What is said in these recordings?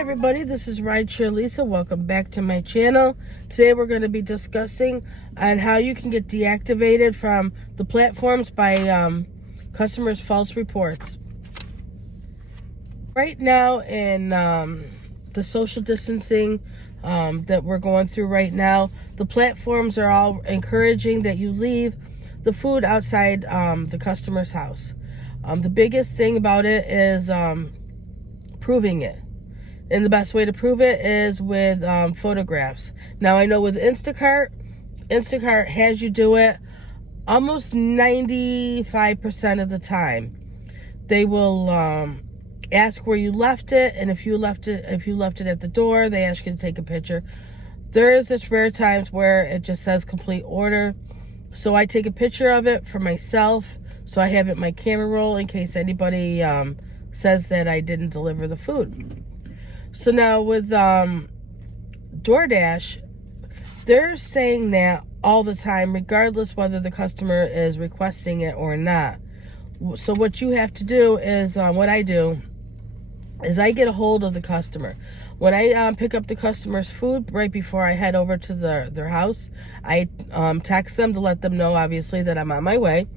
everybody, this is Rideshare Lisa. Welcome back to my channel. Today we're going to be discussing on how you can get deactivated from the platforms by customers' false reports. Right now in the social distancing that we're going through right now, the platforms are all encouraging that you leave the food outside the customer's house. The biggest thing about it is proving it. And the best way to prove it is with photographs. Now, I know with Instacart has you do it almost 95% of the time. They will ask where you left it, and if you left it at the door, they ask you to take a picture. There is this rare times where it just says complete order. So I take a picture of it for myself, so I have it in my camera roll in case anybody says that I didn't deliver the food. So now with Doordash, they're saying that all the time, regardless whether the customer is requesting it or not. So what you have to do is, what I do is I get a hold of the customer. When I pick up the customer's food right before I head over to their house, I text them to let them know, obviously, that I'm on my way.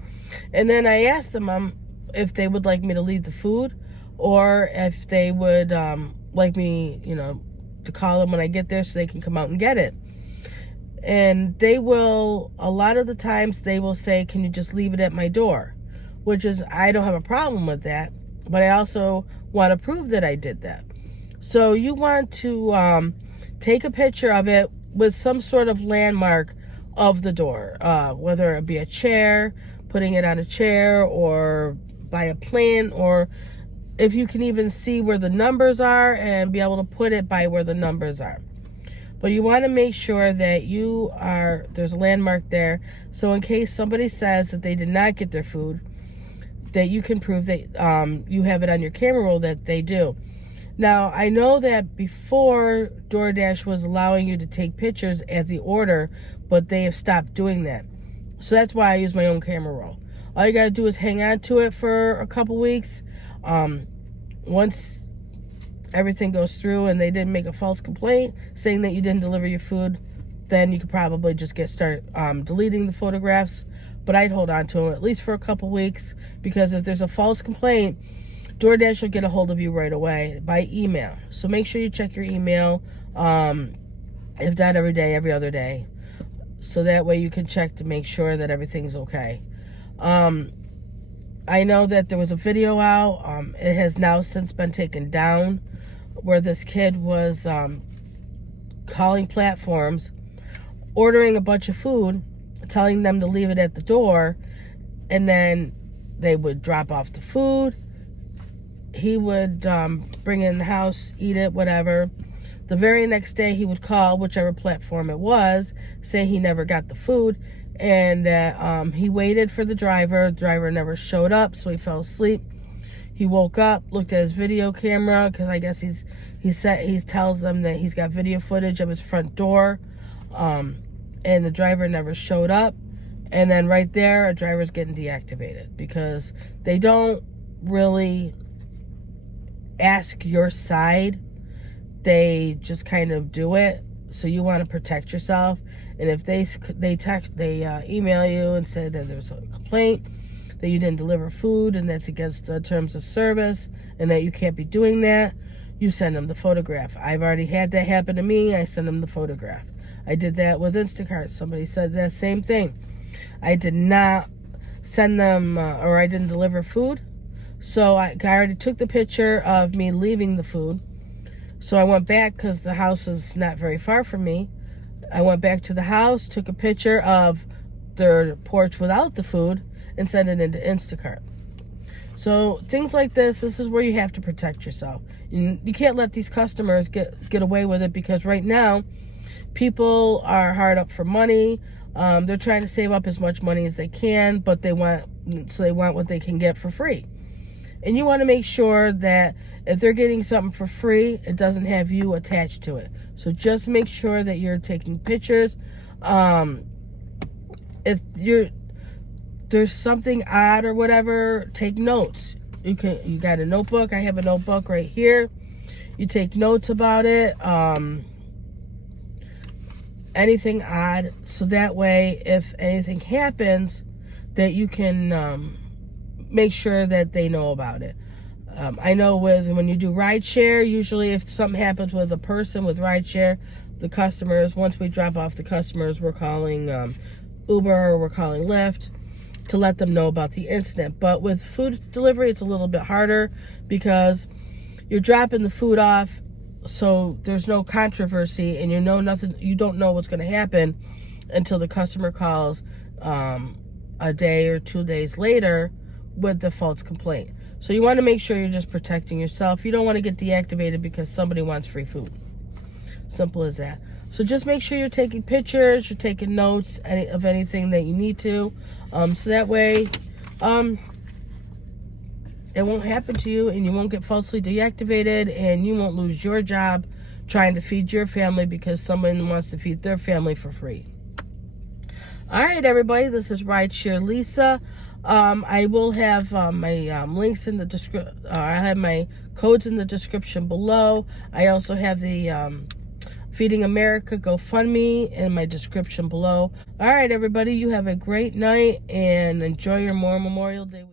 And then I ask them if they would like me to leave the food, or if they would like me, to call them when I get there so they can come out and get it. And they will, a lot of the times, they will say, can you just leave it at my door? Which is, I don't have a problem with that, but I also want to prove that I did that. So you want to take a picture of it with some sort of landmark of the door, whether it be a chair, putting it on a chair, or by a plant, or if you can even see where the numbers are and be able to put it by where the numbers are. But you want to make sure that there's a landmark there, so in case somebody says that they did not get their food, that you can prove that you have it on your camera roll that they do. Now, I know that before DoorDash was allowing you to take pictures at the order, but they have stopped doing that. So that's why I use my own camera roll. All you got to do is hang on to it for a couple weeks. Once everything goes through and they didn't make a false complaint saying that you didn't deliver your food, then you could probably just start deleting the photographs. But I'd hold on to them at least for a couple weeks, because if there's a false complaint, DoorDash will get a hold of you right away by email. So make sure you check your email, if not every day, every other day. So that way you can check to make sure that everything's okay. I know that there was a video out. It has now since been taken down, where this kid was calling platforms, ordering a bunch of food, telling them to leave it at the door, and then they would drop off the food. He would bring it in the house, eat it, whatever. The very next day he would call whichever platform it was, say he never got the food, and he waited for the driver. The driver never showed up, so he fell asleep. He woke up, looked at his video camera, because I guess he tells them that he's got video footage of his front door, and the driver never showed up. And then right there, a driver's getting deactivated, because they don't really ask your side. They just kind of do it. So you want to protect yourself. And if they email you and say that there's a complaint, that you didn't deliver food, and that's against the terms of service, and that you can't be doing that, you send them the photograph. I've already had that happen to me. I send them the photograph. I did that with Instacart. Somebody said that same thing. I did not send them, or I didn't deliver food. So I already took the picture of me leaving the food. So I went back, because the house is not very far from me. I went back to the house, took a picture of their porch without the food, and sent it into Instacart. So things like this is where you have to protect yourself. You can't let these customers get away with it, because right now, people are hard up for money. They're trying to save up as much money as they can, but they want what they can get for free. And you want to make sure that if they're getting something for free, it doesn't have you attached to it. So just make sure that you're taking pictures. If there's something odd or whatever, take notes. You got a notebook. I have a notebook right here. You take notes about it, anything odd, so that way if anything happens, that you can make sure that they know about it. I know when you do rideshare, usually if something happens with a person with rideshare, the customers, once we drop off the customers, we're calling Uber or we're calling Lyft to let them know about the incident. But with food delivery, it's a little bit harder because you're dropping the food off, so there's no controversy, and you don't know what's going to happen until the customer calls a day or 2 days later with the false complaint. So you want to make sure you're just protecting yourself. You don't want to get deactivated because somebody wants free food. Simple as that. So just make sure you're taking pictures, you're taking notes of anything that you need to, so that way it won't happen to you, and you won't get falsely deactivated, and you won't lose your job trying to feed your family because someone wants to feed their family for free. All right, everybody, this is Rideshare Lisa. I will have my links in the description. I have my codes in the description below. I also have the Feeding America GoFundMe in my description below. All right, everybody, you have a great night and enjoy your Memorial Day week.